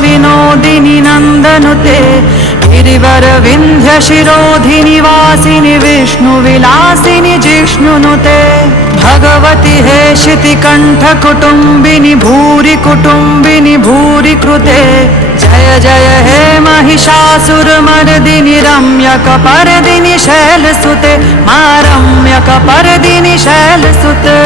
विनोदिनी नंदनुते गिरिवर विंध्य शिरोधिनि वासिनि विष्णु विलासिनि जिष्णुनुते भगवति हेशिति कंठ कुटुंबिनि भूरि कृते जय जय हे महिषासुरमर्दिनि रम्यकपर्दिनि शैलसुते मा रम्यकपर्दिनि शैलसुते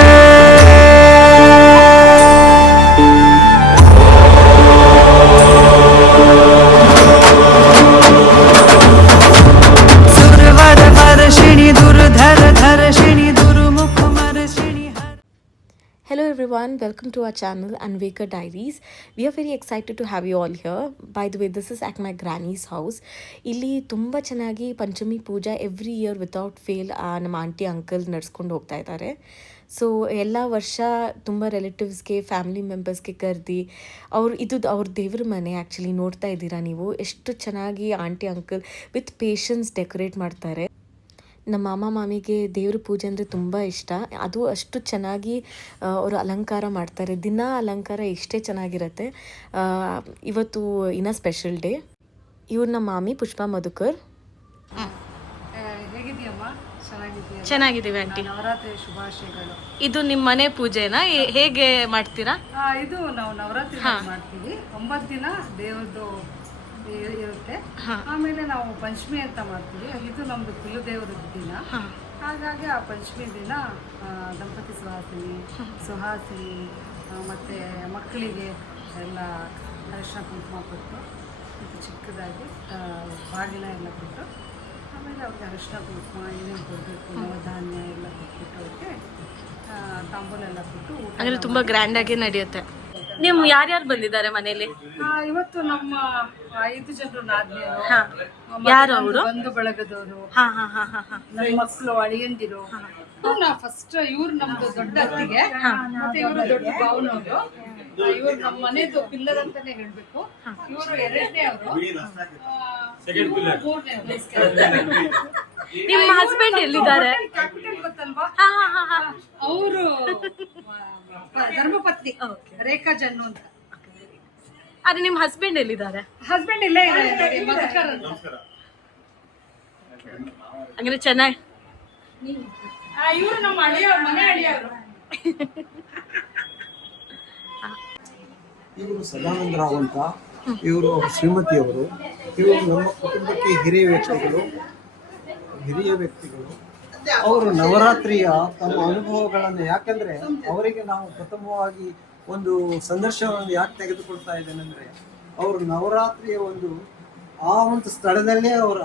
Hello everyone, welcome to our channel Anvika Diaries. We are very excited to have you all here. By the way, this is at my granny's house. ಇಲ್ಲಿ ತುಂಬ ಚೆನ್ನಾಗಿ ಪಂಚಮಿ ಪೂಜಾ ಎವ್ರಿ ಇಯರ್ ವಿತೌಟ್ ಫೇಲ್ ನಮ್ಮ ಆಂಟಿ ಅಂಕಲ್ ನಡೆಸ್ಕೊಂಡು ಹೋಗ್ತಾ ಇದ್ದಾರೆ. So ಎಲ್ಲ ವರ್ಷ ತುಂಬ ರಿಲೇಟಿವ್ಸ್ಗೆ ಫ್ಯಾಮಿಲಿ ಮೆಂಬರ್ಸ್ಗೆ ಕರೆದಿ ಅವ್ರ ದೇವ್ರ ಮನೆ ಆ್ಯಕ್ಚುಲಿ ನೋಡ್ತಾ ಇದ್ದೀರಾ ನೀವು, ಎಷ್ಟು ಚೆನ್ನಾಗಿ aunty uncle with patience decorate ಮಾಡ್ತಾರೆ. ನಮ್ಮ ಮಾಮ ಮಾಮಿಗೆ ದೇವ್ರ ಪೂಜೆ ಅಂದರೆ ತುಂಬ ಇಷ್ಟ. ಅದು ಅಷ್ಟು ಚೆನ್ನಾಗಿ ಅವರು ಅಲಂಕಾರ ಮಾಡ್ತಾರೆ. ದಿನ ಅಲಂಕಾರ ಎಷ್ಟೇ ಚೆನ್ನಾಗಿರುತ್ತೆ. ಇವತ್ತು ಇನ್ನೂ ಸ್ಪೆಷಲ್ ಡೇ. ಇವ್ರು ನಮ್ಮ ಮಾಮಿ ಪುಷ್ಪಾ ಮಧುಕರ್. ಚೆನ್ನಾಗಿದ್ದೀವಿ ಆಂಟಿ. ನವರಾತ್ರಿ ಶುಭಾಶಯಗಳು. ಇದು ನಿಮ್ಮ ಮನೆ ಪೂಜೆನಾ, ಹೇಗೆ ಮಾಡ್ತೀರಾ? ಇದು ನಾವು ನವರಾತ್ರಿ ಮಾಡ್ತೀವಿ. 9 ದಿನ ದೇವ್ರದ್ದು ಇರುತ್ತೆ. ಆಮೇಲೆ ನಾವು ಪಂಚಮಿ ಅಂತ ಮಾಡ್ತೀವಿ. ಇದು ನಮ್ದು ಕುಲದೇವರ ದಿನ. ಹಾಗಾಗಿ ಆ ಪಂಚಮಿ ದಿನ ದಂಪತಿ ಸುಹಾಸಿನಿ ಮತ್ತೆ ಮಕ್ಕಳಿಗೆ ಎಲ್ಲ ಅರಿಶಿನ ಕುಂಕುಮ ಕೊಟ್ಟು ಚಿಕ್ಕದಾಗಿ ಬಾಗಿನ ಎಲ್ಲ ಕೊಟ್ಟು ಆಮೇಲೆ ಅವ್ರಿಗೆ ಅರಿಶಿನ ಕುಂಕುಮ ಏನೇನು ಕೊಡಬೇಕು ನವಧಾನ್ಯ ಎಲ್ಲ ಕೊಟ್ಬಿಟ್ಟು ಅವ್ರಿಗೆ ತಾಂಬೂಲ ಎಲ್ಲ ಕೊಟ್ಟು ಅಂದರೆ ತುಂಬ ಗ್ರ್ಯಾಂಡಾಗಿ ನಡೆಯುತ್ತೆ. ನೀವು ಯಾರ್ಯಾರು ಬಂದಿದ್ದಾರೆ ಮನೇಲಿ? ಇವತ್ತು ನಮ್ಮ 5 ಜನರು ನಾದ್ನಿಯರು, ಯಾರು ಅವರು? ಬಂಧು ಬಳಗದವರು, ನನ್ನ ಮಕ್ಕಳು, ಅಳಿಯಂದಿರು. ಫಸ್ಟ್ ಇವ್ರು ನಮ್ದು ದೊಡ್ಡ ಅತ್ತಿಗೆ, ಮತ್ತೆ ಇವರು ದೊಡ್ಡ ಭಾವನವರು. ಇವ್ರು ನಮ್ಮ ಮನೆದು ಪಿಲ್ಲರ್ ಅಂತಾನೆ ಹೇಳ್ಬೇಕು. ಇವರು 2ನೇ ಅವರು, 3ನೇ. ನಿಮ್ಮ ಹಸ್ಬೆಂಡ್ ಎಲ್ಲಿದ್ದಾರೆ? ಗೊತ್ತಲ್ವಾ, ಅವರು ಧರ್ಮಪತ್ನಿ ರೇಖಾ ಜನ್ನು ಅಂತ. ಅದೇ ನಿಮ್ಮ ಹಸ್ಬೆಂಡ್ ಎಲ್ಲಿದ್ದಾರೆ? ಹಸ್ಬೆಂಡ್ ಇಲ್ಲೇ ಇದ್ದಾರೆ, ಮಧುಕರ್ ಅಂತ. ಹಂಗಾರೆ ಚೆನ್ನಾಗಿ. ಇವರು ನಮ್ಮ ಮನೆ ಅಳಿಯವರು. ಇವರು ಸದಾನಂದರಾವ್ ಅಂತ, ಇವರು ಶ್ರೀಮತಿಯವರು. ಇವರು ನಮ್ಮ ಕುಟುಂಬಕ್ಕೆ ಹಿರಿಯ ವ್ಯಕ್ತಿಗಳು. ಅವರು ನವರಾತ್ರಿಯ ತಮ್ಮ ಅನುಭವಗಳನ್ನು, ಯಾಕಂದ್ರೆ ಅವರಿಗೆ ನಾವು ಪ್ರಥಮವಾಗಿ ಒಂದು ಸಂದರ್ಶನವನ್ನು ಯಾಕೆ ತೆಗೆದುಕೊಳ್ತಾ ಇದ್ದೇನೆಂದ್ರೆ, ಅವರು ನವರಾತ್ರಿಯ ಆ ಒಂದು ಸ್ಥಳದಲ್ಲೇ ಅವರ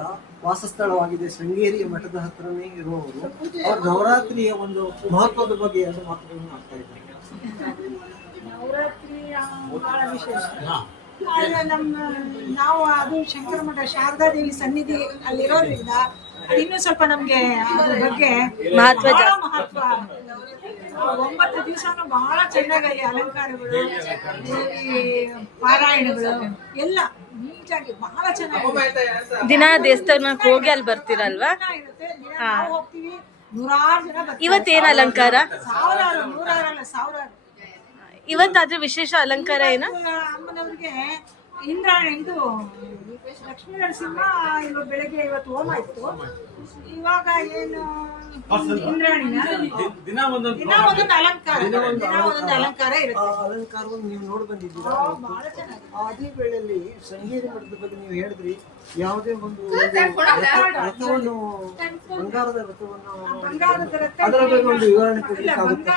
ವಾಸಸ್ಥಳವಾಗಿದೆ. ಶೃಂಗೇರಿಯ ಮಠದ ಹತ್ರನೇ ಇರುವವರು. ಅವರು ನವರಾತ್ರಿಯ ಒಂದು ಮಹತ್ವದ ಬಗ್ಗೆ ಎರಡು ಮಾತುಗಳನ್ನು ಮಾಡ್ತಾ ಇದ್ದಾರೆ. ನವರಾತ್ರಿ ಬಹಳ ವಿಶೇಷ. ನಾವು ಅದು ಶಂಕರ ಮಠ ಶಾರದಾ ದೇವಿ ಸನ್ನಿಧಿ ಅಲ್ಲಿರೋದ್ರಿಂದ ಇನ್ನೂ ಸ್ವಲ್ಪ ನಮ್ಗೆ ಅದ್ರ ಬಗ್ಗೆ ಮಹತ್ವ. 9 ದಿವಸನೂ ಬಹಳ ಚೆನ್ನಾಗಿ ಅಲಂಕಾರಗಳು, ದೇವಿ ಪಾರಾಯಣಗಳು ಎಲ್ಲ ನೀಟಾಗಿ ಬಹಳ ಚೆನ್ನಾಗಿ. ದಿನ ದೇವಸ್ಥಾನಕ್ಕೆ ಹೋಗಿ ಅಲ್ಲಿ ಬರ್ತೀರಲ್ವಾ? ಹೋಗ್ತೀವಿ. 100 ಜನ. ಇವತ್ತೇನು ಅಲಂಕಾರ? ಸಾವಿರಾರು, 100 ಇವತ್ತಾದ್ರೆ ವಿಶೇಷ ಅಲಂಕಾರ ಏನು? ಅಮ್ಮನವ್ರಿಗೆ ಇಂದ್ರಾಣಿ, ಇದು ಲಕ್ಷ್ಮೀ ನರಸಿಂಹ ಬೆಳಗ್ಗೆ ಇವತ್ತು ಹೋಮ ಇತ್ತು. ಇವಾಗ ಏನು ಇಂದ್ರಾಣಿನ ದಿನ ಒಂದೊಂದು ಅಲಂಕಾರ ಇರುತ್ತೆ. ಅಲಂಕಾರವನ್ನು ನೀವು ನೋಡಿ ಬಂದಿದ್ದೀರಾ? ಅದೇ ವೇಳೆಯಲ್ಲಿ ಶೃಂಗೇರಿ ಮಠದ ಬಗ್ಗೆ ನೀವು ಹೇಳಿದ್ರಿ. ಯಾವುದೇ ಒಂದು ರಥವನ್ನು, ಬಂಗಾರದ ರಥವನ್ನು, ಅದರ ಬಗ್ಗೆ ಒಂದು ವಿವರಣೆ ಕೊಡಲಿಕ್ಕಾಗುತ್ತೆ?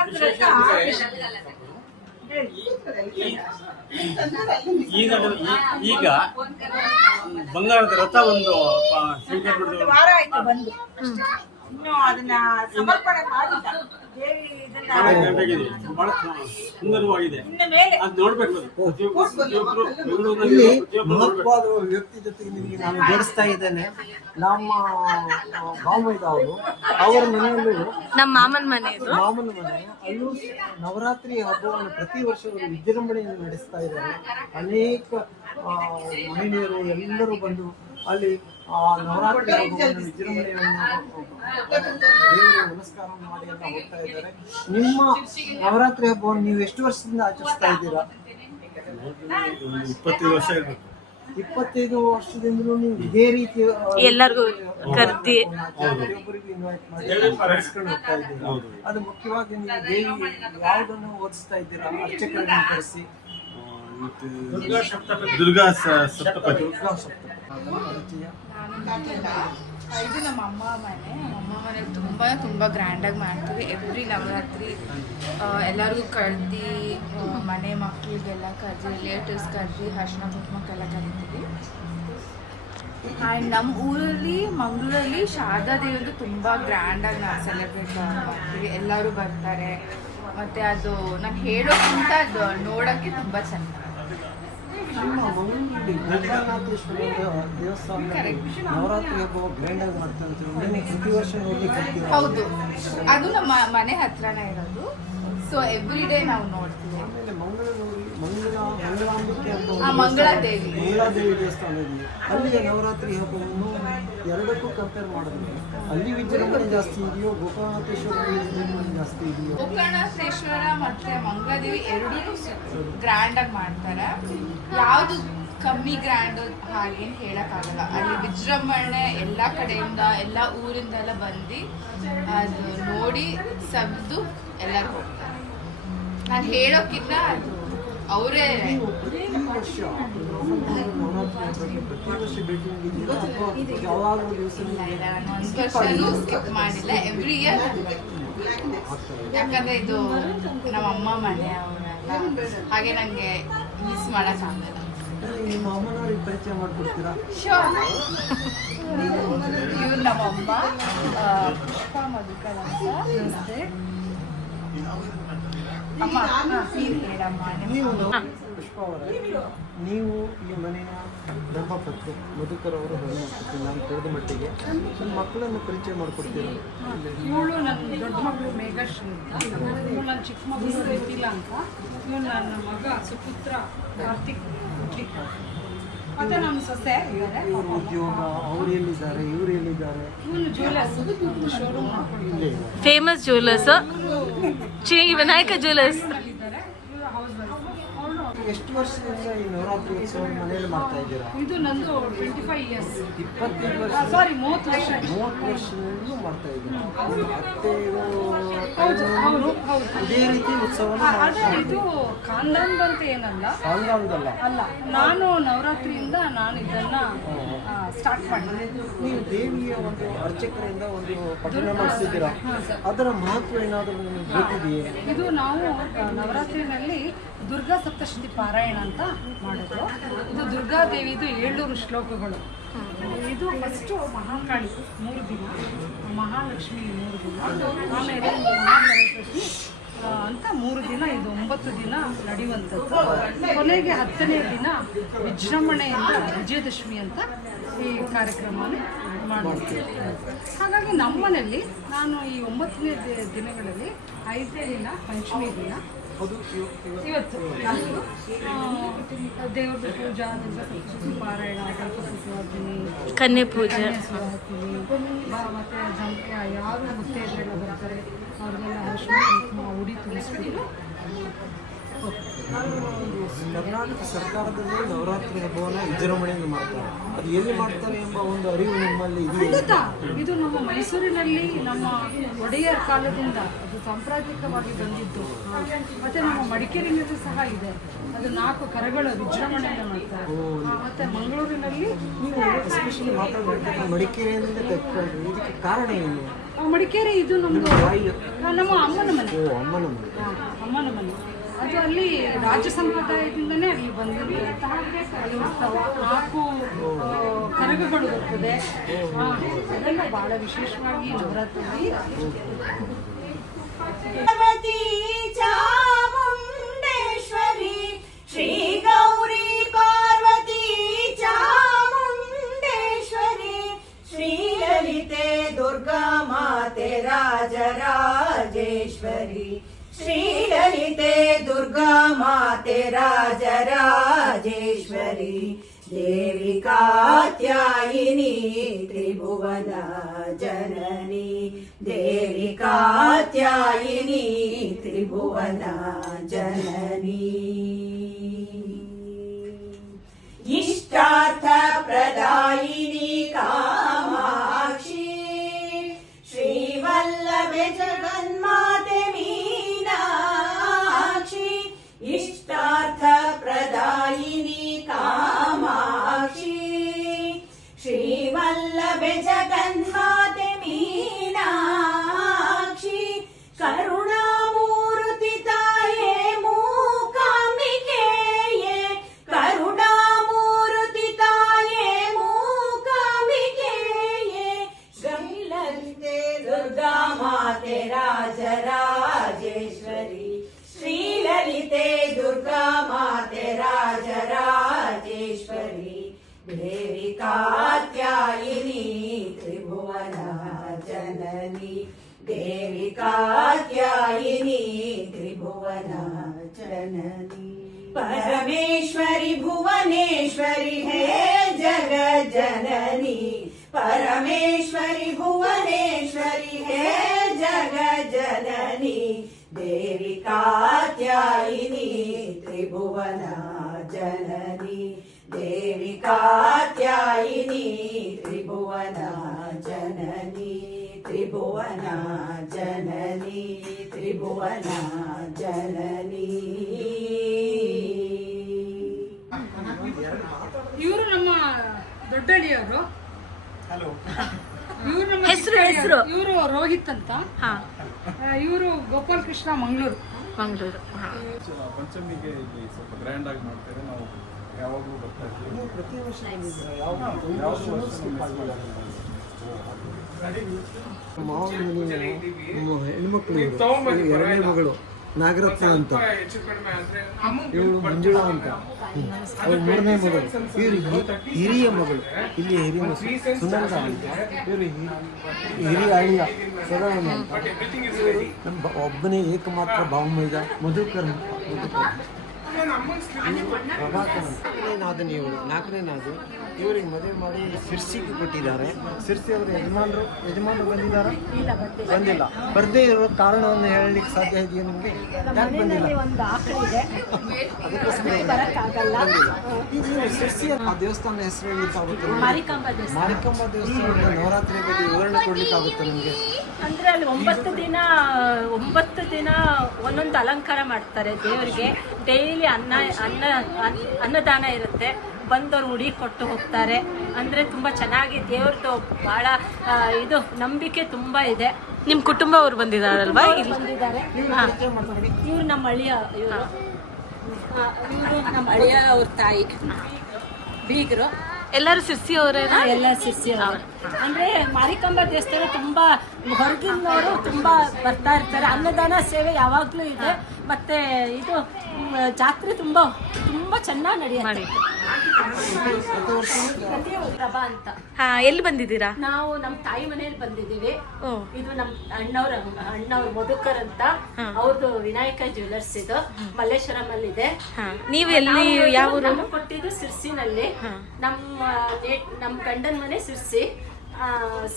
ಈಗ ಬಂಗಾರದ ರಥ ಒಂದು ವಾರ ಆಯ್ತು ಬಂದು. ಇನ್ನು ಅದನ್ನ ಸಮರ್ಪಣೆ ಮಾಡಿಲ್ಲ ದೇವಿ ಇದನ್ನ ಬಹಳ ಸುಂದರವಾಗಿದೆ. ಇನ್ನು ಮೇಲೆ ಅದು ನೋಡ್ಬೇಕು. ಇಲ್ಲಿ ಮಹತ್ವದ ವ್ಯಕ್ತಿ ಜೊತೆಗೆ ನಿಮಗೆ ನಾನು ಜೋಡಿಸ್ತಾ ಇದ್ದೇನೆ. ನಮ್ಮ ಬಾಮೈದ ಅವರು ಅವರ ಮನೆಯಲ್ಲೂ ನಮ್ಮ ಮಾಮನ ಮನೆ ಇದು. ಮಾಮನ ಮನೆ ಅಲ್ಲೂ ನವರಾತ್ರಿ ಹಬ್ಬವನ್ನು ಪ್ರತಿ ವರ್ಷ ಅವರು ವಿಜೃಂಭಣೆಯನ್ನು ನಡೆಸ್ತಾ ಇದ್ದಾರೆ. ಅನೇಕ ಮಹಿಳೆಯರು ಎಲ್ಲರೂ ಬಂದು ಅಲ್ಲಿ ನವರಾತ್ರಿ ಹಬ್ಬವನ್ನು ವಿಜೃಂಭಣೆಯನ್ನು ದೇವರಿಗೆ ನಮಸ್ಕಾರ ಮಾಡಿ ಎಲ್ಲ ಹೋಗ್ತಾ ಇದ್ದಾರೆ. ನಿಮ್ಮ ನವರಾತ್ರಿ ಹಬ್ಬವನ್ನು ನೀವು ಎಷ್ಟು ವರ್ಷದಿಂದ ಆಚರಿಸ್ತಾ ಇದ್ದೀರಾ? 25 ವರ್ಷ ಇರ್ಬೇಕು. 25 ವರ್ಷದಿಂದಲೂ ನೀವು ಇದೇ ರೀತಿ ಎಲ್ಲರಿಗೂ ಕರ್ದಿ ಪ್ರತಿಯೊಬ್ಬರಿಗೂ ಇನ್ವೈಟ್ ಮಾಡಿ ಕರೆಸ್ಕೊಂಡು ಹೋಗ್ತಾ ಇದ್ದೀರಾ. ಅದು ಮುಖ್ಯವಾಗಿ ನೀವು ದೇವಿ ಯಾವುದನ್ನು ಓದಿಸ್ತಾ ಇದ್ದೀರಾ? ಅರ್ಚಕರನ್ನು ಕರೆಸಿ ದುರ್ಗಾ ಸಪ್ತಪದಿ. ಇದು ನಮ್ಮ ಅಮ್ಮ ಮನೆ. ಅಮ್ಮ ಮನೆ ತುಂಬ ಗ್ರ್ಯಾಂಡಾಗಿ ಮಾಡ್ತೀವಿ. ಎವ್ರಿ ನವರಾತ್ರಿ ಎಲ್ಲರಿಗೂ ಕರೆದು ಮನೆ ಮಕ್ಕಳಿಗೆಲ್ಲ ಕರೆದು ರಿಲೇಟಿವ್ಸ್ ಕರೆದು ಅರ್ಶಿನ ಕುಂಕುಮಕ್ಕೆಲ್ಲ ಕರಿತೀವಿ. ಆ್ಯಂಡ್ ನಮ್ಮ ಊರಲ್ಲಿ ಮಂಗಳೂರಲ್ಲಿ ಶಾರದಾ ದೇವಿದು ತುಂಬ ಗ್ರ್ಯಾಂಡಾಗಿ ನಾವು ಸೆಲೆಬ್ರೇಟ್ ಮಾಡ್ತೀವಿ. ಎಲ್ಲರೂ ಬರ್ತಾರೆ. ಮತ್ತು ಅದು ನಾನು ಹೇಳೋಕ್ಕಿಂತ ಅದು ನೋಡೋಕ್ಕೆ ತುಂಬ ಚೆನ್ನಾಗಿ. ನಿಮ್ಮ ಮಂಗಳೂರಲ್ಲಿ ಗೋಕರ್ಣನಾಥೇಶ್ವರಿ ದೇವಸ್ಥಾನದಲ್ಲಿ ನವರಾತ್ರಿ ಹಬ್ಬ ಗ್ರ್ಯಾಂಡ್ ಆಗಿ ಮಾಡ್ತಾ ಇರ್ತೀವಿ. ಪ್ರತಿ ವರ್ಷ ನೋಡ್ಲಿಕ್ಕೆ ಬರ್ತೀವಿ. ಹೌದು, ಅದು ನಮ್ಮ ಮನೆ ಹತ್ರನೇ ಇರೋದು. ಸೊ ಎವ್ರಿ ಡೇ ನಾವು ನೋಡ್ತೀವಿ. ಆಮೇಲೆ ಮಂಗಳೂರಲ್ಲಿ ಮಂಗಳಾಂಬಿಕೆ ಅಂತ ಮಂಗಳಾದೇವಿ ದೇವಸ್ಥಾನ ಇದೆ. ಅಲ್ಲಿಯ ನವರಾತ್ರಿ ಹಬ್ಬವನ್ನು ಎರಡಕ್ಕೂ ಕಂಪೇರ್ ಮಾಡಿದ್ರೆ ಅಲ್ಲಿ ವಿಜೃಂಭಣೆ ಜಾಸ್ತಿ ಇದೆಯೋ ಗೋಕರ್ಣನಾಥೇಶ್ವರ ವಿಜೃಂಭಣೆ ಜಾಸ್ತಿ ಇದೆಯೋ? ಗೋಕರ್ಣೇಶ್ವರ ಮತ್ತೆ ಮಂಗಳಾದೇವಿ ಎರಡೂ ಗ್ರ್ಯಾಂಡಾಗಿ ಮಾಡ್ತಾರೆ. ಯಾವುದು ಕಮ್ಮಿ ಗ್ರ್ಯಾಂಡ್ ಹಾಗೇನು ಹೇಳೋಕ್ಕಾಗಲ್ಲ. ಅಲ್ಲಿ ವಿಜೃಂಭಣೆ ಎಲ್ಲ ಕಡೆಯಿಂದ ಎಲ್ಲ ಊರಿಂದ ಎಲ್ಲ ಬಂದು ಅದು ನೋಡಿ ಸಬ್ದು ಎಲ್ಲರೂ ಹೋಗ್ತಾರೆ. ನಾನು ಹೇಳೋಕ್ಕಿಂತ ಅದು ಅವರೇ ಪ್ರತಿ ವರ್ಷ ನವರಾತ್ರಿ ಪ್ರತಿ ವರ್ಷ ಭೇಟಿ ನೀಡಿದ್ದೀರಾ ಅಥವಾ ಯಾವಾಗಲೂ ದಿವಸ ವರ್ಷನೂ ಸ್ಕಿಪ್ ಮಾಡಿಲ್ಲ. ಎವ್ರಿ ಇಯರ್ ಯಾಕಂದರೆ ಇದು ನಮ್ಮ ಅಮ್ಮ ಮನೆ ಅವರೆಲ್ಲ, ಹಾಗೆ ನನಗೆ ಮಿಸ್ ಮಾಡೋಕ್ಕಾಗಲ್ಲ. ನಿಮ್ಮ ಅಮ್ಮನವ್ರಿಗೆ ಪರಿಚಯ ಮಾಡಿಕೊಡ್ತೀರಾ? ಇವ್ರು ನಮ್ಮಮ್ಮ ಪುಷ್ಪ ಮಧುಕರ್ ಅಂತ. ಅಮ್ಮ ನೀನು ಹೇಳಮ್ಮ. ನೀವು ಪುಷ್ಪ ಅವರೇ, ನೀವು ಈ ಮನೆಯ ದಂಪತಿ ಮಧುಕರ್ ಅವರು ಹೆಣ್ಣು ನಾನು ತಿಳಿದ ಮಟ್ಟಿಗೆ ನಿಮ್ಮ ಮಕ್ಕಳನ್ನು ಪರಿಚಯ ಮಾಡಿಕೊಡ್ತೀರಾ? ಇವಳು ನನ್ನ ದೊಡ್ಡ ಮಗಳು ಮೇಘಶ್ರೀ ಅಂತ, ಇವಳು ನನ್ನ ಚಿಕ್ಕ ಮಗಳು ಗೊತ್ತಿಲ್ಲ ಅಂತ, ಇವನು ನನ್ನ ಮಗ ಸುಪುತ್ರ ಕಾರ್ತಿಕ್ ಹುಟ್ಲಿಕ್ಕೆ. ಮತ್ತೆ ನಮ್ಮ ಸೊಸೆ ಇದ್ದಾರೆ. ಇವ್ರ ಉದ್ಯೋಗ, ಅವ್ರು ಎಲ್ಲಿದ್ದಾರೆ, ಇವ್ರು ಎಲ್ಲಿದ್ದಾರೆ? ಇವನು ಜ್ಯುವೆಲರ್ಸ್ ಶೋರೂಮ್ ಮಾಡ್ಕೊಂಡಿದ್ದಾರೆ. Famous jewellers Shri Vinayaka jewellers. ಇದ್ದಾರೆ. ಇವರು ಹೌಸ್ ವೈಫ್. ಅವಳು ಎಷ್ಟು ವರ್ಷದಿಂದ ಈ ನವರಾತ್ರಿ ಉತ್ಸವ ಮನೆಯಲ್ಲಿ ಮಾಡ್ತಾ ಇದ್ದೀರಾ? ಇದು ನಂದು 25 ಇಯರ್ಸ್. 25 ವರ್ಷ, ಸಾರಿ 30 ವರ್ಷ. 30 ವರ್ಷದಿಂದ ಮಾಡ್ತಾ ಇದ್ದೀರಾ? ಅತ್ತೆಯರು ಹೌದು ಹೌದು. ಇದೇ ರೀತಿ ಉತ್ಸವನ ಅದೇ ಇದು ಖಾನ್ದಾನ್ ಅಂತ ಏನಲ್ಲ ಸಾಂಗಾಂಗಲ್ಲ. ಅಲ್ಲ, ನಾನು ನವರಾತ್ರಿಯಿಂದ ನಾನು ಇದನ್ನ ಸ್ಟಾರ್ಟ್ ಮಾಡಿದೆ. ನೀವು ದೇವಿಯ ಒಂದು ಅರ್ಚಕರಿಂದ ಒಂದು ಪಠಣ ಮಾಡಿಸಿದ್ದೀರಾ, ಅದರ ಮಹತ್ವ ಏನಾದರೂ ನಿಮಗೆ ಗೊತ್ತಿದೆಯೇ? ಇದು ನಾವು ನವರಾತ್ರಿನಲ್ಲಿ ದುರ್ಗಾ ಸಪ್ತಶತಿ ಪಾರಾಯಣ ಅಂತ ಮಾಡಿದ್ರು. ಇದು ದುರ್ಗಾದೇವಿದು 700 ಶ್ಲೋಕಗಳು. ಇದು ಫಸ್ಟು ಮಹಾಕಾಳಿ 3 ದಿನ, ಮಹಾಲಕ್ಷ್ಮಿ 3 ದಿನ, ಆಮೇಲೆ ಮಹಾಸರಸ್ವತಿ ಅಂತ 3 ದಿನ. ಇದು 9 ದಿನ ನಡೆಯುವಂಥದ್ದು. ಕೊನೆಗೆ 10ನೇ ದಿನ ವಿಜೃಂಭಣೆಯಿಂದ ವಿಜಯದಶಮಿ ಅಂತ ಈ ಕಾರ್ಯಕ್ರಮನ ಮಾಡ್ತೀವಿ. ಹಾಗಾಗಿ ನಮ್ಮನೇಲಿ ನಾನು ಈ 9ನೇ ದಿನಗಳಲ್ಲಿ 5ನೇ ದಿನ ಪಂಚಮಿ ದಿನ ಅದು ಇವತ್ತು ನಮ್ಮದು ದೇವ್ರದ್ದು ಪೂಜಾ, ದುರ್ಗಾ ಸಪ್ತಶತಿ ಪಾರಾಯಣ, ಗಣಪತಿ ಸುವಾರ್ತಿನಿ, ಕನ್ಯೆ ಪೂಜೆ, ಮತ್ತು ಜಂಕೆ ಯಾರು ಮುತ್ತೈದರೆಲ್ಲ ಬರ್ತಾರೆ ಅವ್ರಿಗೆಲ್ಲ ಅರಿಶಿನ ಕುಂಕುಮ ಉಡಿ ತುಂಬಿಸ್ಬಿಟ್ಟು ಕರ್ನಾಟಕ ಸರ್ಕಾರದಲ್ಲಿ ನವರಾತ್ರಿ ಹಬ್ಬವನ್ನು ವಿಜೃಂಭಣೆಯಿಂದ ಮಾಡ್ತಾರೆ. ಅದು ಎಲ್ಲಿ ಮಾಡ್ತಾರೆ ಎಂಬ ಒಂದು ಅರಿವು ನಿಮ್ಮಲ್ಲಿ ಇದೆಯಾ? ಖಂಡಿತ. ಇದು ನಮ್ಮ ಮೈಸೂರಿನಲ್ಲಿ ನಮ್ಮ ಒಡೆಯರ ಕಾಲದಿಂದ ಅದು ಸಾಂಪ್ರದಾಯಿಕವಾಗಿ ಬಂದಿದ್ದು. ಮತ್ತು ನಮ್ಮ ಮಡಿಕೇರಿನಲ್ಲಿ ಸಹ ಇದೆ. ಅದು 4 ಕರಗಳು ವಿಜೃಂಭಣೆಯಿಂದ ಮಾಡ್ತಾರೆ. ಮತ್ತು ಮಂಗಳೂರಿನಲ್ಲಿ ನೀವು ಎಸ್ಪೆಷಲಿ ಮಾತಾಡಬೇಕಾದ್ರೆ ಮಡಿಕೇರಿಯಿಂದ ತೆಗೆದುಕೊಂಡ್ರೆ ಇದಕ್ಕೆ ಕಾರಣ ಏನು? ಮಡಿಕೇರಿ ಇದು ನಮ್ಮದು ನಮ್ಮ ಅಮ್ಮನ ಮನೆ. ಅಮ್ಮನ ಮನೆ. ಅಮ್ಮನ ಮನೆ. ಅದು ಅಲ್ಲಿ ರಾಜ್ಯ ಸಂಪ್ರದಾಯದಿಂದನೇ ಅಲ್ಲಿ ಬಂದಿರುವಂತಹ ನಾಲ್ಕು ಕರಗಗಳು ಬರ್ತದೆ. ಅದೆಲ್ಲ ಬಹಳ ವಿಶೇಷವಾಗಿ ನವರಾತ್ರಿ. पार्वती चामुण्डेश्वरी श्री गौरी पार्वती चामुण्डेश्वरी श्री ललिते दुर्गा माते राजराजेश्वरी श्री ललिते दुर्गा माते राजराजेश्वरी देवी कात्यायिनी त्रिभुवन जननी देवी कात्यायिनी त्रिभुवन जननी इष्टार्थ प्रदायिनी कामाक्षी श्रीवल्लभे जगन्माते मीनाक्षी इष्टार्थ प्रदायिनी कामाक्षी श्रीवल्लभे जगन्माते मीनाक्षी करुणामूर्ति ताये मूकाम्बिकेये करुणामूर्ति ताये मूकाम्बिकेये श्रीललिते दुर्गा माते राजराजेश्वरी श्रीललिते दुर्गा माते राजराजेश्वरी देवी कात्यायिनी त्रिभुवन जननी देवी कात्यायिनी त्रिभुवन जननी परमेश्वरी भुवनेश्वरी है जगत जननी परमेश्वरी भुवनेश्वरी है जगत जननी देवी कात्यायिनी त्रिभुवन जननी देवी कात्यायिनी त्रिभुवन जननी त्रिभुवन जननी त्रिभुवन जननी. ಇವರು ನಮ್ಮ ದೊಡ್ಡಳಿಯವರು. ಇವರು ನಮ್ಮ ಹೆಸರು ಇವರು ರೋಹಿತ್ ಅಂತ. ಇವರು ಗೋಪಾಲ್ ಕೃಷ್ಣ ಮಂಗಳೂರು. ಪಂಚಮಿಗೆ ಇಲ್ಲಿ ಸ್ವಲ್ಪ ಗ್ರ್ಯಾಂಡ್ ಆಗಿ ಮಾಡ್ತಾರೆ. ನಾವು ಯಾವಾಗಲೂ ಬರ್ತಾ ಇರ್ತೀವಿ. ಪ್ರತಿ ವರ್ಷ ಮಾವನ ನಮ್ಮ ಹೆಣ್ಮಕ್ಳು ಎರಡನೇ ಮಗಳು ನಾಗರತ್ನ ಅಂತ, ಇವಳು ಮಂಜುಳಾ ಅಂತ, ಅವಳು ಮೂರನೇ ಮಗಳು. ಇವರು ಹಿರಿಯ ಮಗಳು, ಇಲ್ಲಿ ಹಿರಿಯ ಮಗಳು ಸುನಂದ ಅಂತ. ಇವರು ಹಿರಿಯ ಅಳಿಯ ಸದಾನಂದ ಅಂತ. ನಮ್ಮ ಒಬ್ಬನೇ ಏಕಮಾತ್ರ ಭಾವಮೈದ ಮಧುಕರ್ ಪ್ರಭಾಕರ್ ಅಂತ. ನಾದನಿ ಇವಳು ನಾಲ್ಕನೇ ನಾದು. ಇವರಿಗೆ ಮದುವೆ ಮಾಡಿ ಸಿರ್ಸಿಗೆ ಕೊಟ್ಟಿದ್ದಾರೆ. ಸಿರ್ಸಿ ಅವರು ಯಜಮಾನರು ಬಂದಿದ್ದಾರೆ? ಬಂದಿಲ್ಲ. ಬರದೇ ಇರೋ ಕಾರಣವನ್ನು ಹೇಳಲಿಕ್ಕೆ ಸಾಧ್ಯ ಇದೆಯಾ ನಿಮಗೆ? ಯಾಕೆ ಬಂದಿಲ್ಲ? ಅದಕ್ಕೋಸ್ಕರ ಬಂದಿಲ್ಲ. ಈಗ ಸಿರ್ಸಿ ಆ ದೇವಸ್ಥಾನ ಹೆಸರು ಹೇಳಲಿಕ್ಕಾಗುತ್ತೆ? ಮಾರಿಕಾಂಬಾ ದೇವಸ್ಥಾನದ ನವರಾತ್ರಿ ಬಗ್ಗೆ ವಿವರಣೆ ಕೊಡ್ಲಿಕ್ಕಾಗುತ್ತೆ ನಿಮಗೆ? ಅಂದರೆ ಅಲ್ಲಿ 9 ದಿನ ಒಂದೊಂದು ಅಲಂಕಾರ ಮಾಡ್ತಾರೆ ದೇವರಿಗೆ. ಡೈಲಿ ಅನ್ನದಾನ ಇರುತ್ತೆ. ಬಂದವರು ಉಡಿ ಕೊಟ್ಟು ಹೋಗ್ತಾರೆ. ಅಂದರೆ ತುಂಬ ಚೆನ್ನಾಗಿ ದೇವ್ರದ್ದು ಭಾಳ ಇದು ನಂಬಿಕೆ ತುಂಬ ಇದೆ. ನಿಮ್ಮ ಕುಟುಂಬ ಅವ್ರು ಬಂದಿದ್ದಾರಲ್ವಾ? ಬಂದಿದ್ದಾರೆ. ಇವ್ರು ನಮ್ಮ ಅಳಿಯ, ಇವರು ನಮ್ಮ ಅಳಿಯ ಅವ್ರ ತಾಯಿ ಬೀಗರು. ಎಲ್ಲರೂ ಸಿರ್ಸಿ ಅವರೇ? ಎಲ್ಲ ಸಿರ್ಸಿ ಅವರು. ಅಂದರೆ ಮಾರಿಕಾಂಬಾ ದೇವಸ್ಥಾನ ತುಂಬ ಹೊರಗಿನವರು ತುಂಬ ಬರ್ತಾ ಇರ್ತಾರೆ. ಅನ್ನದಾನ ಸೇವೆ ಯಾವಾಗಲೂ ಇದೆ. ಮತ್ತು ಇದು ಜಾತ್ರೆ ತುಂಬ ಚೆನ್ನಾಗಿ ನಡೆಯುತ್ತೆ. ಪ್ರಭಾ ಅಂತ. ಎಲ್ಲಿ ಬಂದಿದ್ದೀರಾ? ನಾವು ನಮ್ಮ ತಾಯಿ ಮನೆಯಲ್ಲಿ ಬಂದಿದ್ದೀವಿ. ಇದು ನಮ್ಮ ಅಣ್ಣವ್ರ ಮಧುಕರ್ ಅಂತ. ಅವ್ರದ್ದು ವಿನಾಯಕ ಜ್ಯುವೆಲರ್ಸ್ ಇದು ಮಲ್ಲೇಶ್ವರಂ ಅಲ್ಲಿ ಇದೆ. ನೀವು ಎಲ್ಲಿ ಯಾವ ಕೊಟ್ಟಿದ್ದು ಸಿರ್ಸಿನಲ್ಲಿ. ನಮ್ಮ ಗಂಡನ ಮನೆ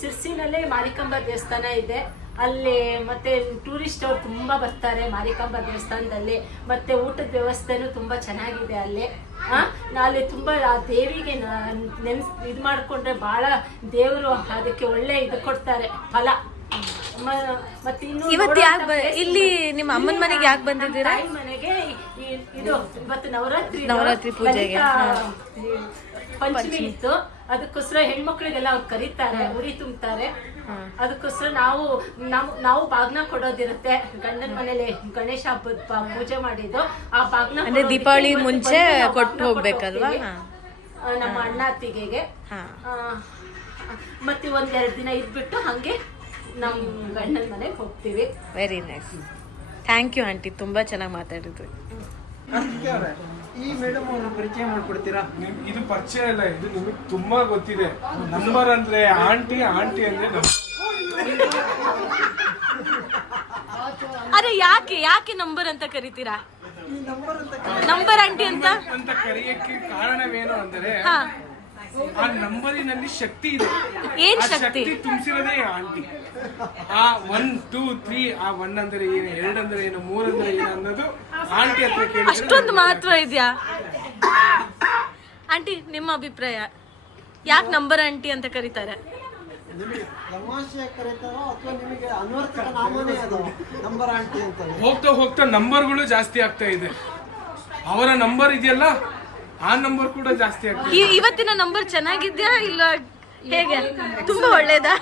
ಸಿರ್ಸಿನಲ್ಲಿ ಮಾರಿಕಾಂಬಾ ದೇವಸ್ಥಾನ ಇದೆ. ಅಲ್ಲಿ ಮತ್ತೆ ಟೂರಿಸ್ಟ್ ಅವ್ರು ತುಂಬ ಬರ್ತಾರೆ ಮಾರಿಕಾಂಬಾ ದೇವಸ್ಥಾನದಲ್ಲಿ. ಮತ್ತೆ ಊಟದ ವ್ಯವಸ್ಥೆನೂ ತುಂಬ ಚೆನ್ನಾಗಿದೆ ಅಲ್ಲಿ. ಅಲ್ಲಿ ತುಂಬ ಆ ದೇವಿಗೆ ಇದು ಮಾಡಿಕೊಂಡ್ರೆ ಭಾಳ ದೇವರು ಅದಕ್ಕೆ ಒಳ್ಳೆ ಇದು ಕೊಡ್ತಾರೆ ಫಲ. ಮತ್ತೆ ಇವತ್ತು ಇಲ್ಲಿ ನಿಮ್ಮ ಅಮ್ಮನ ಮನೆಗೆ ಯಾಕೆ ಬಂದಿದ್ದೀರಾ? ತಾಯಿ ಮನೆಗೆ ಈ ಇದು ಇವತ್ತು ನವರಾತ್ರಿ ಪೂಜೆಗೆ, ಪಂಚಮಿ ಇತ್ತು. ಅದಕ್ಕೋಸ್ಕರ ಹೆಣ್ಮಕ್ಳಿಗೆಲ್ಲ ಅವ್ರು ಕರೀತಾರೆ, ಉಡಿ ತುಂಬ್ತಾರೆ. ಅದಕ್ಕೋಸ್ಕರ ನಾವು ಬಾಗ್ನ ಕೊಡೋದಿರುತ್ತೆ. ಗಂಡನ ಮನೇಲಿ ಗಣೇಶ ಹಬ್ಬದ ಪೂಜೆ ಮಾಡಿದ್ದು ಆ ಬಾಗ್ನ ಅಂದ್ರೆ ದೀಪಾವಳಿ ಮುಂಚೆ ಕೊಟ್ಟು ಹೋಗ್ಬೇಕಲ್ವಾ? ನಮ್ಮ ಅಣ್ಣ ಅತ್ತಿಗೆಗೆ. ಮತ್ತೆ ಒಂದೆರಡು ದಿನ ಇದ್ಬಿಟ್ಟು ಹಂಗೆ ನಮ್ಮ ಗಂಡನ ಮನೆಗೆ ಹೋಗ್ತೀವಿ. Very nice. Thank you aunty, ತುಂಬಾ ಚೆನ್ನಾಗಿ ಮಾತಾಡಿದ್ವಿ. ಈ ಮೇಡಮ್ ಅವ್ರನ್ನ ಪರಿಚಯ ಮಾಡ್ಕೊಡ್ತೀರಾ? ಇದು ಪರಿಚಯ ಇಲ್ಲ, ಇದು ನಿಮಗೆ ತುಂಬಾ ಗೊತ್ತಿದೆ. ನಂಬರ್ ಅಂದ್ರೆ ಆಂಟಿ, ಆಂಟಿ ಅಂದ್ರೆ ಅರೆ ಯಾಕೆ ನಂಬರ್ ಅಂತ ಕರಿತೀರಾ? ನಂಬರ್ ಆಂಟಿ ಅಂತ ಕರೆಯಕ್ಕೆ ಕಾರಣವೇನು ಅಂದರೆ ಆ ನಂಬರಿನಲ್ಲಿ ಶಕ್ತಿ ಇದೆ. ಏನ್ ಆ ಶಕ್ತಿ? ತುಂಬಿಸಿರೋದೇ ಆಂಟಿ. ಆ 1 2 3 ಆ 1 ಅಂದ್ರೆ ಏನು, 2 ಅಂದ್ರೆ ಏನು, 3 ಅಂದ್ರೆ ಏನು ಅನ್ನೋದು ಆಂಟಿ ಹತ್ರ ಕೇಳಿ. ಅಷ್ಟೊಂದು ಮಹತ್ವ ಇದೆಯಾ ಆಂಟಿ? ನಿಮ್ಮ ಅಭಿಪ್ರಾಯ ಯಾಕೆ ನಂಬರ್ ಆಂಟಿ ಅಂತ ಕರೀತಾರೆ? ನಿಮಗೆ ತಮಾಷೆ ಕರೀತಾರೋ ಅಥವಾ ನಿಮಗೆ ಅನ್ವರ್ಥಕ ನಾಮನೇ ಅದು ನಂಬರ್ ಆಂಟಿ ಅಂತ? ಹೋಗ್ತಾ ನಂಬರ್ಗಳು ಜಾಸ್ತಿ ಆಗ್ತಾ ಇದೆ. ಅವರ ನಂಬರ್ ಇದೆಯಲ್ಲ, ಆ ನಂಬರ್ ಕೂಡ ಜಾಸ್ತಿ ಆಗ್ತದೆ. ಇವತ್ತಿನ ನಂಬರ್ ಚೆನ್ನಾಗಿದ್ಯಾ ಇಲ್ಲ ಹೇಗೆ? ತುಂಬಾ ಒಳ್ಳೇದಾ?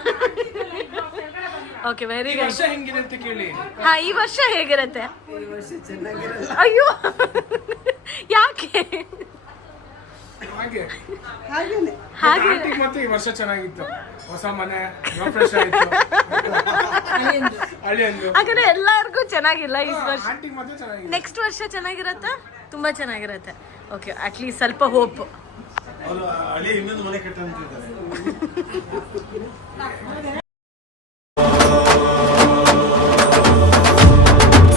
Okay, very good. ವರ್ಷ ಹೆಂಗಿದೆ ಅಂತ ಕೇಳಿ. ಹಾ, ಈ ವರ್ಷ ಹೇಗಿರುತ್ತೆ? ಅಯ್ಯೋ, ಯಾಕೆ ಹಾಗೆ ಹಾಗೆ? ಮತ್ತೆ ಈ ವರ್ಷ ಚೆನ್ನಾಗಿತ್ತು. ಹೊಸ ಮನೆ, ಫ್ರೆಶ್ ಆಯ್ತು. ಹಾಗಾದ್ರೆ ಎಲ್ಲರಿಗೂ ಚೆನ್ನಾಗಿಲ್ಲ ಈ ವರ್ಷ. ಆಂಟಿಗೆ ಮತ್ತೆ ಚೆನ್ನಾಗಿದೆ. ನೆಕ್ಸ್ಟ್ ವರ್ಷ ಚೆನ್ನಾಗಿರತ್ತಾ? ತುಂಬಾ ಚೆನ್ನಾಗಿರತ್ತೆ. ಓಕೆ, ಅಟ್ಲೀಸ್ಟ್ ಸ್ವಲ್ಪ ಹೋಪ್. ಇನ್ನೊಂದು ಮನೆ ಕಟ್ಟಂತಿದ್ದಾರೆ.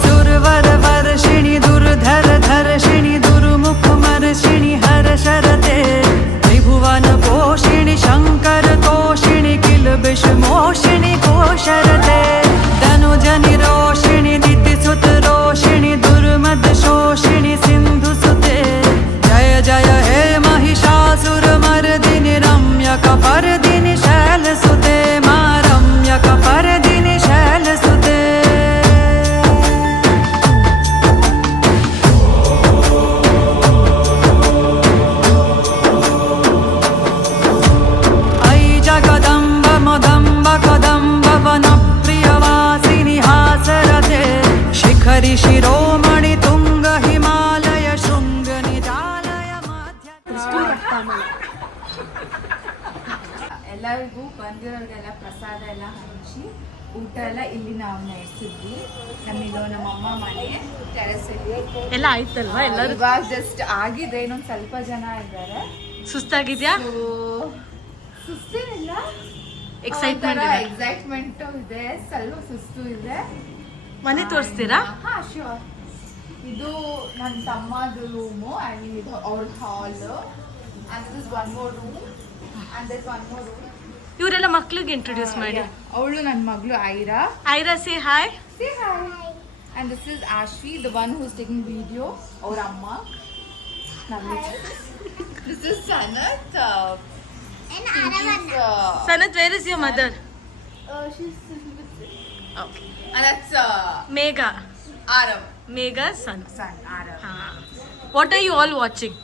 ಸುರವರ ವರ್ಷಿಣಿ ದುರ್ಧರ ಧರ್ಷಿಣಿ ದುರ್ಮುಖ ಮರ್ಷಿಣಿ ಹರ ಶರತೆ ತ್ರಿಭುವನ ಪೋಷಿಣಿ ಶಂಕರ ತೋಷಿಣಿ ಕಿಲ್ಬಿಷ ಮೋಷಿಣಿ ಕೋಶರತೆ ಧನುಜನಿ ರೋಷಿಣಿ ದಿತಿಸುತ ರೋಷಿಣಿ ದುರ್ಮದ ಶೋಷಿಣಿ ಸಿಂಧು ಸುತೆ ಜಯ ಜಯ ಹೇ महिषासुर मर्दिनि रम्यक परदिनि शैलसुते मा रम्यक परदिनि शैलसुते ऐ जगदम्ब मदम्ब कदम्ब वन प्रियवासिनि हासरते शिखरि शिरोमणि तुंग हिमालय शृंग निजालय मध्य ಎಲ್ಲರಿಗೂ ಬಂದಿರೋರಿಗೆಲ್ಲ ಪ್ರಸಾದ ಎಲ್ಲ ಹಂಚಿ ಊಟ ಎಲ್ಲ ಇಲ್ಲಿ ನಾವು ನಡೆಸಿದ್ವಿ. ನಮ್ಮಿದು ನಮ್ಮ ಅಮ್ಮ ಮನೆ ಟೆರೆಸಲ್ಲಿ ಎಲ್ಲ ಆಯ್ತಲ್ವಾ? ಎಲ್ಲರೂ ಇವಾಗ ಜಸ್ಟ್ ಆಗಿದೆ, ಇನ್ನೊಂದು ಸ್ವಲ್ಪ ಜನ ಇದ್ದಾರೆ. ಸುಸ್ತಾಗಿದ್ಯಾ? ಸುಸ್ತೇನಿಲ್ಲ, ಎಕ್ಸೈಟ್ಮೆಂಟ್ ಇದೆ, ಸ್ವಲ್ಪ ಸುಸ್ತು ಇದೆ. ಮನೆ ತೋರಿಸ್ತೀರಾ? ಹಾ, ಶ್ಯೂರ್. ಇದು ನನ್ನ ತಮ್ಮದು ರೂಮು, ಐ ಮೀನ್ ಇದು ಅವ್ರ ಹಾಲ್, and this is one more room, and there's one more room. ಇವರೆಲ್ಲ ಮಕ್ಳಿಗೆ ಇಂಟ್ರೊಡ್ಯೂಸ್ ಮಾಡಿ. ಅವಳು ನನ್ನ ಮಗಳು Aira. Aira, say hi. Say hi. And this is Ashvi, the one who's taking video. Our Amma. This is Sanat. And Aravanna. Sanat, where is your mother? She's Okay. and that's Megha. Arav. Megha's son. Arav. What are you all watching?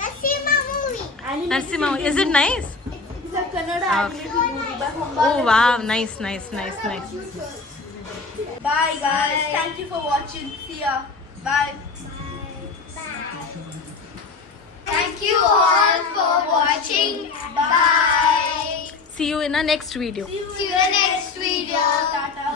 Narsima movie. Narsima. Is it nice? It's a Kannada animated movie by Humba. Oh wow, nice. Bye guys. Thank you for watching. See ya. Bye. Thank you all for watching. Bye. See you in our next video. See you in the next video. Tata.